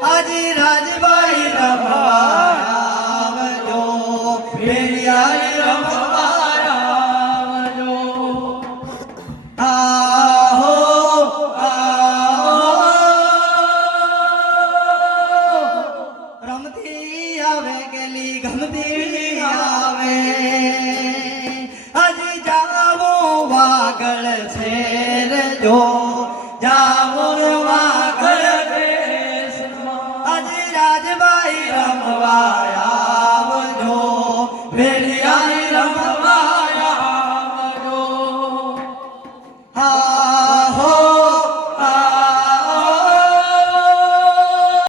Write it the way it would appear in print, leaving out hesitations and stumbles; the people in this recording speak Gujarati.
આજે રાજભાઈ રમવા આવજો, ભેળિયા રમવા આવજો. આહો આહો રમતી આવે ગેલી ગમતી આવે. આજે જાવો વાગળ શેર જો, જાવો વાગળ દેશમાં. આજે રાજભાઈ રમવા